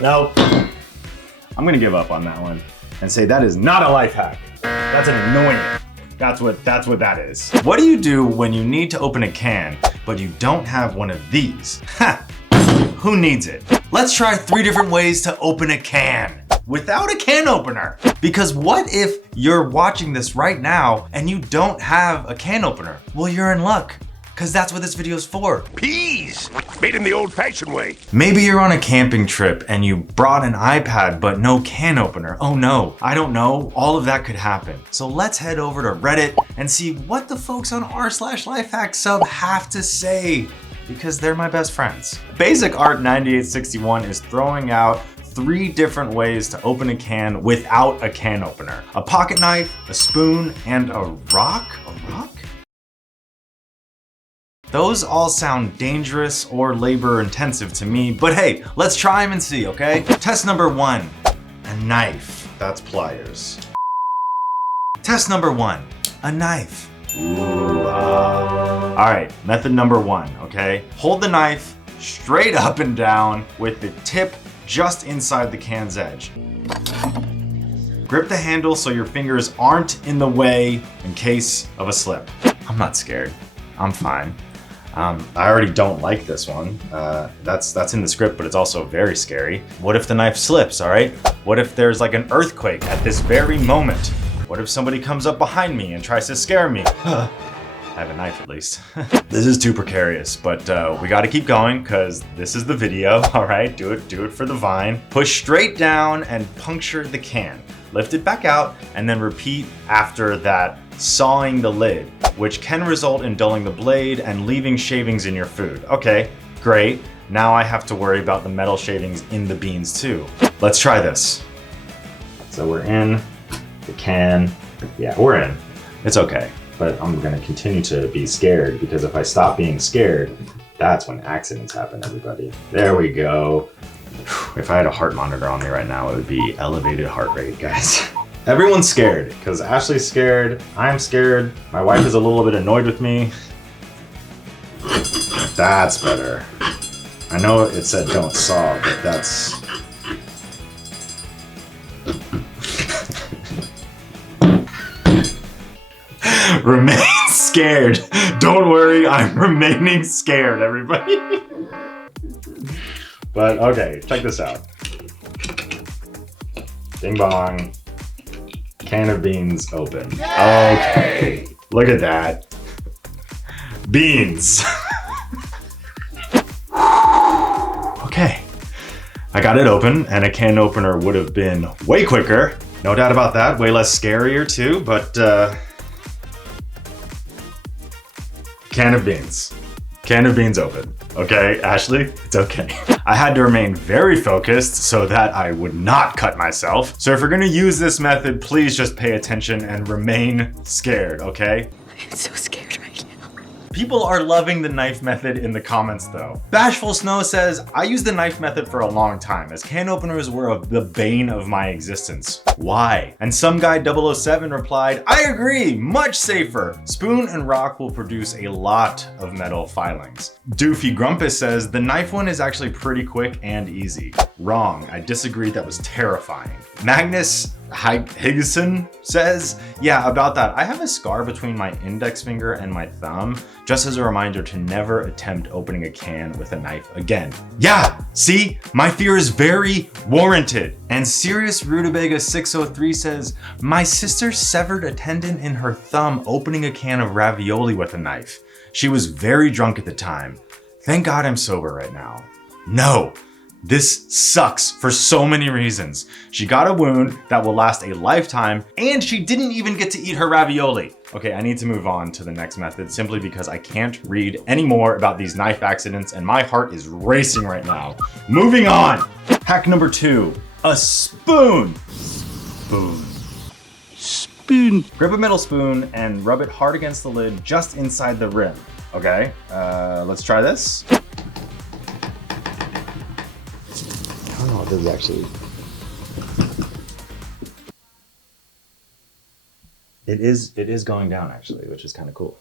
Nope. I'm gonna give up on that one and say that is not a life hack. That's an annoyance. That's what that is. What do you do when you need to open a can, but you don't have one of these? Ha! Who needs it? Let's try 3 different ways to open a can without a can opener. Because what if you're watching this right now and you don't have a can opener? Well, you're in luck, because that's what this video is for. Peas, made in the old-fashioned way. Maybe you're on a camping trip and you brought an iPad but no can opener. Oh no, I don't know. All of that could happen. So let's head over to Reddit and see what the folks on r/lifehacks sub have to say, because they're my best friends. Basic Art 9861 is throwing out 3 different ways to open a can without a can opener. A pocket knife, a spoon, and a rock? A rock? Those all sound dangerous or labor intensive to me, but hey, let's try them and see, okay? Test number 1, a knife. That's pliers. Test number 1, a knife. Ooh, all right, method number 1, okay? Hold the knife straight up and down with the tip just inside the can's edge. Grip the handle so your fingers aren't in the way in case of a slip. I'm not scared, I'm fine. I already don't like this one. That's in the script, but it's also very scary. What if the knife slips, all right? What if there's like an earthquake at this very moment? What if somebody comes up behind me and tries to scare me? I have a knife at least. This is too precarious, but we gotta keep going because this is the video, all right? Do it for the vine. Push straight down and puncture the can. Lift it back out and then repeat after that, sawing the lid, which can result in dulling the blade and leaving shavings in your food. Okay, great. Now I have to worry about the metal shavings in the beans too. Let's try this. So we're in the can. Yeah, we're in. It's okay, but I'm gonna continue to be scared because if I stop being scared, that's when accidents happen, everybody. There we go. If I had a heart monitor on me right now, it would be elevated heart rate, guys. Everyone's scared, because Ashley's scared, I'm scared, my wife is a little bit annoyed with me. That's better. I know it said don't saw, but that's... Remain scared. Don't worry, I'm remaining scared, everybody. But okay, check this out. Ding bong. Can of beans open. Okay, look at that. Beans. Okay, I got it open, and a can opener would have been way quicker. No doubt about that, way less scarier too, but can of beans. Can of beans open. Okay, Ashley, it's okay. I had to remain very focused so that I would not cut myself. So if you're gonna use this method, please just pay attention and remain scared, okay? I'm so scared right now. People are loving the knife method in the comments though. Bashful Snow says, I used the knife method for a long time as can openers were the bane of my existence. Why? And some guy 007 replied, I agree, much safer. Spoon and rock will produce a lot of metal filings. Doofy Grumpus says, the knife one is actually pretty quick and easy. Wrong, I disagree, that was terrifying. Magnus Higson says, yeah, about that. I have a scar between my index finger and my thumb, just as a reminder to never attempt opening a can with a knife again. Yeah, see, my fear is very warranted. And Sirius Rutabaga 603 says, my sister severed a tendon in her thumb opening a can of ravioli with a knife. She was very drunk at the time. Thank God I'm sober right now. No. This sucks for so many reasons. She got a wound that will last a lifetime, and she didn't even get to eat her ravioli. Okay, I need to move on to the next method simply because I can't read any more about these knife accidents and my heart is racing right now. Moving on. Hack number 2, a spoon. Spoon. Grip a metal spoon and rub it hard against the lid just inside the rim. Okay, let's try this. I don't know what this is actually. It is going down actually, which is kind of cool.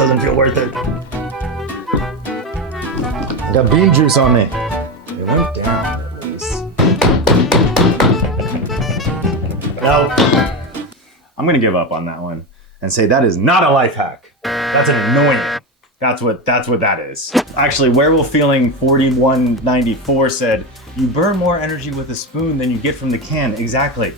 doesn't feel worth it. I got bean juice on me. It went down at least. No. I'm gonna give up on that one and say that is not a life hack. That's an annoying. That's what that is. Actually, Werewolf Feeling 4194 said, you burn more energy with a spoon than you get from the can. Exactly.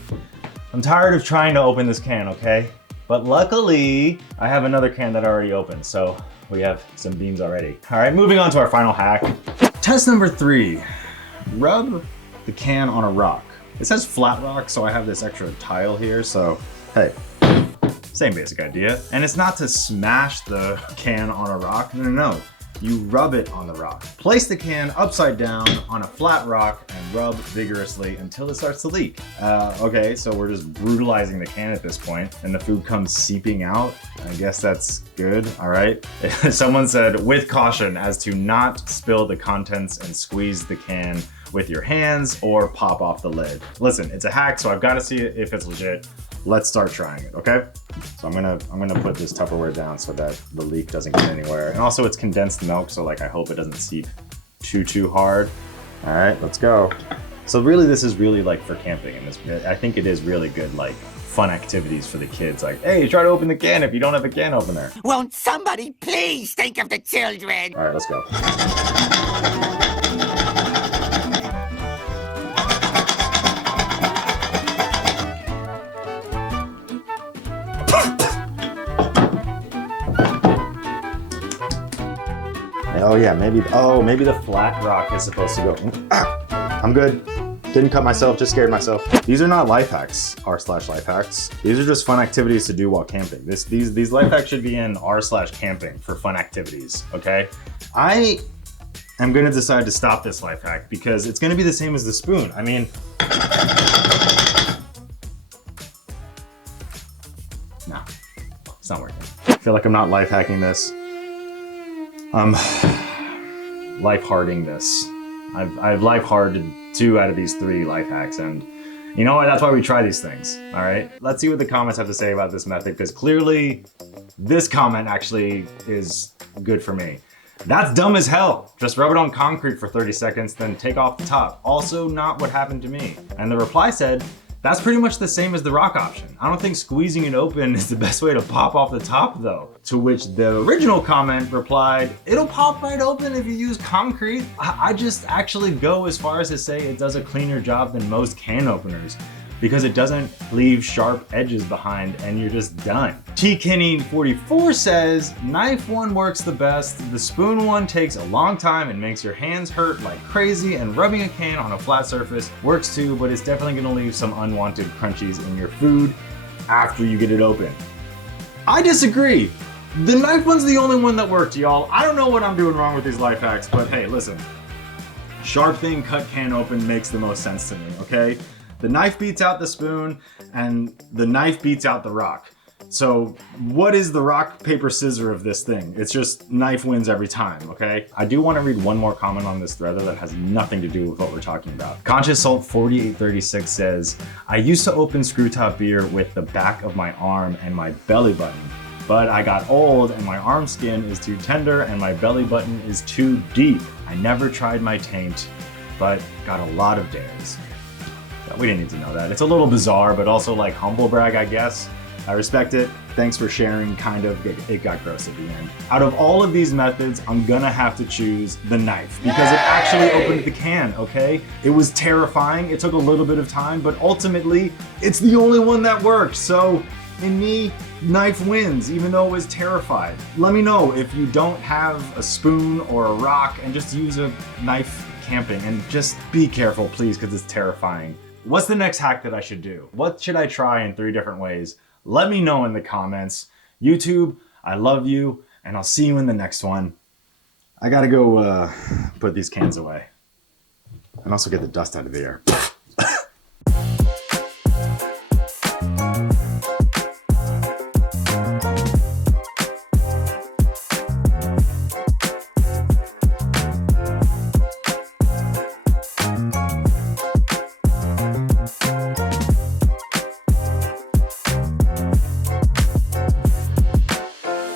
I'm tired of trying to open this can, okay? But luckily, I have another can that I already opened, so we have some beans already. All right, moving on to our final hack. Test number 3, rub the can on a rock. It says flat rock, so I have this extra tile here, so hey, same basic idea. And it's not to smash the can on a rock, no. You rub it on the rock. Place the can upside down on a flat rock and rub vigorously until it starts to leak. Okay, so we're just brutalizing the can at this point and the food comes seeping out. I guess that's good, all right. Someone said, with caution as to not spill the contents and squeeze the can with your hands or pop off the lid. Listen, it's a hack, so I've got to see if it's legit. Let's start trying it, okay? So I'm gonna put this Tupperware down so that the leak doesn't get anywhere. And also it's condensed milk, so like I hope it doesn't seep too hard. All right, let's go. So really this is really like for camping, and I think it is really good like fun activities for the kids. Like, hey, try to open the can if you don't have a can opener. Won't somebody please think of the children? All right, let's go. Oh yeah, maybe the flat rock is supposed to go. I'm good. Didn't cut myself, just scared myself. These are not life hacks, r/life hacks. These are just fun activities to do while camping. These life hacks should be in r/camping for fun activities, okay? I am gonna decide to stop this life hack because it's gonna be the same as the spoon. I mean, no, it's not working. I feel like I'm not life hacking this. Life harding this. I've life harded 2 out of these 3 life hacks, and you know what? That's why we try these things, all right? Let's see what the comments have to say about this method, because clearly this comment actually is good for me. That's dumb as hell. Just rub it on concrete for 30 seconds, then take off the top. Also not what happened to me. And the reply said, that's pretty much the same as the rock option. I don't think squeezing it open is the best way to pop off the top though. To which the original comment replied, it'll pop right open if you use concrete. I just actually go as far as to say it does a cleaner job than most can openers, because it doesn't leave sharp edges behind and you're just done. T-Kenny44 says, knife one works the best. The spoon one takes a long time and makes your hands hurt like crazy, and rubbing a can on a flat surface works too, but it's definitely gonna leave some unwanted crunchies in your food after you get it open. I disagree. The knife one's the only one that worked, y'all. I don't know what I'm doing wrong with these life hacks, but hey, listen. Sharp thing cut can open makes the most sense to me, okay? The knife beats out the spoon, and the knife beats out the rock. So what is the rock, paper, scissor of this thing? It's just knife wins every time, okay? I do want to read one more comment on this thread that has nothing to do with what we're talking about. Conscious Salt 4836 says, I used to open screw top beer with the back of my arm and my belly button, but I got old and my arm skin is too tender and my belly button is too deep. I never tried my taint, but got a lot of dares. We didn't need to know that. It's a little bizarre, but also like humble brag, I guess. I respect it. Thanks for sharing, kind of. It got gross at the end. Out of all of these methods, I'm gonna have to choose the knife because it actually opened the can, okay? It was terrifying. It took a little bit of time, but ultimately, it's the only one that worked. So in me, knife wins, even though it was terrified. Let me know if you don't have a spoon or a rock and just use a knife camping, and just be careful, please, because it's terrifying. What's the next hack that I should do? What should I try in 3 different ways? Let me know in the comments. YouTube, I love you, and I'll see you in the next one. I gotta go put these cans away and also get the dust out of the air.